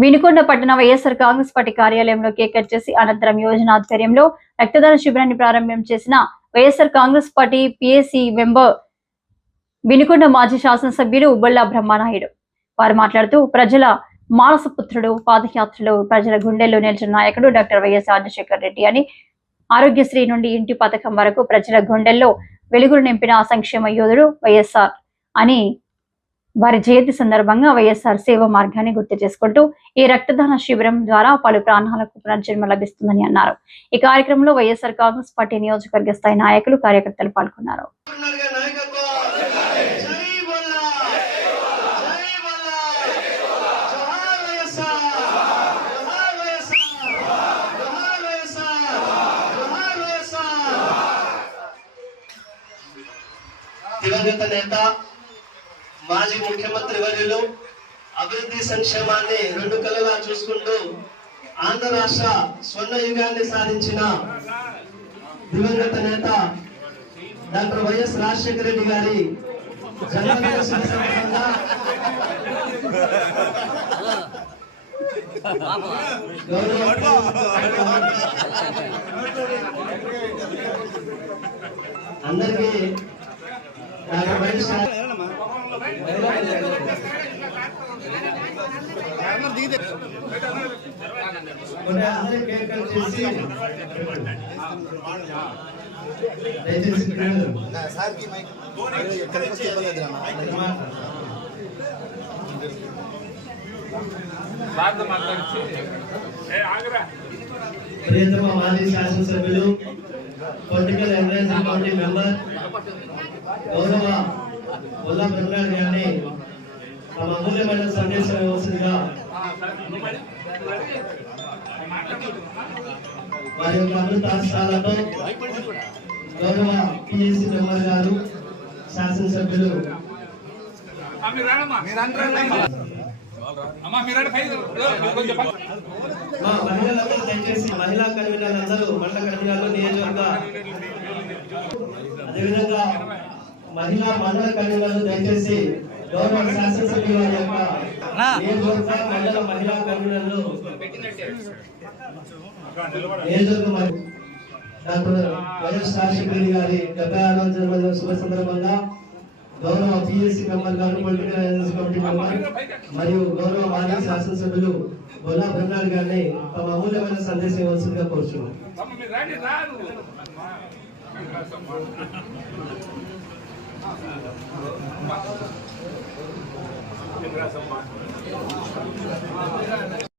వినుకొండ పట్టణ వైఎస్ఆర్ కాంగ్రెస్ పార్టీ కార్యాలయంలో cake cut చేసి అనంతరం యోజన ఆధ్వర్యంలో రక్తదాన శిబిరాన్ని ప్రారంభం చేసిన YSR Congress party PSC member Vinukonda మాజీ శాసనసభ్యులు ఉబ్బళ్ళ బ్రహ్మనాయుడు. వారు మాట్లాడుతూ ప్రజల మానసపుత్రుడు పాదయాత్రలు ప్రజల గుండెల్లో నిలిచిన నాయకుడు డాక్టర్ వైఎస్ రాజశేఖర్ రెడ్డి అని ఆరోగ్యశ్రీ నుండి ఇంటి పథకం వరకు ప్రజల గుండెల్లో వెలుగులు నింపిన సంక్షేమ యోధుడు వైఎస్ఆర్ అని వారి జయంతి సందర్భంగా వైఎస్ఆర్ సేవ మార్గాన్ని గుర్తు చేసుకుంటూ ఈ రక్తదాన శిబిరం ద్వారా పలు ప్రాణాలకు పునర్జన్మ లభిస్తుందని అన్నారు. ఈ కార్యక్రమంలో వైఎస్ఆర్ కాంగ్రెస్ పార్టీ నియోజకవర్గ స్థాయి నాయకులు కార్యకర్తలు పాల్గొన్నారు. దివంగత నేత మాజీ ముఖ్యమంత్రి వర్యులు అభివృద్ధి సంక్షేమాన్ని రెండు కళలా చూసుకుంటూ ఆంధ్ర రాష్ట్ర స్వర్ణ యుగాన్ని సాధించిన దివంగత నేత డాక్టర్ వైఎస్ రాజశేఖర రెడ్డి గారి జన్మదిన సందర్భంగా అందరికీ డాక్టర్ వైఎస్ ప్రియతమ మాజీ శాసనసభ్యులు పొలిటికల్ అడ్వైజరీ కమిటీ మెంబర్ గౌరవ బొల్లా బ్రహ్మనాయుడు గారిని తమ అమూల్యమైన సందేశం ఇవ్వాల్సిందిగా వారి యొక్క అమృతాస్తాలతో గౌరవ పిఎస్సి మెంబర్ గారు శాసనసభ్యులు. మా మహిళలందరూ దయచేసి మహిళా కన్వీనర్లందరూ మండల కన్వీనర్లు నియోజకవర్గ. అదేవిధంగా మహిళా మండల కన్వీనర్లు దయచేసి గౌరవ శాసనసభ్యుల యొక్క నియోజకవర్గ మండల మహిళా కన్వీనర్లు నియోజకవర్గ డాక్టర్ వైఎస్ రాజశేఖర రెడ్డి గారి డెబ్బై ఆరవ జన్మదిన శుభ సందర్భంగా గౌరవ పిఎస్సి మెంబర్ గారు పొలిటికల్ అలయన్స్ కమిటీ మెంబర్ మరియు గౌరవ మాజీ శాసనసభ్యులు బొల్లా బ్రహ్మనాయుడు గారిని తమ అమూల్యమైన సందేశం ఇవ్వాల్సిందిగా కోరుచున్నాం. Terima kasih.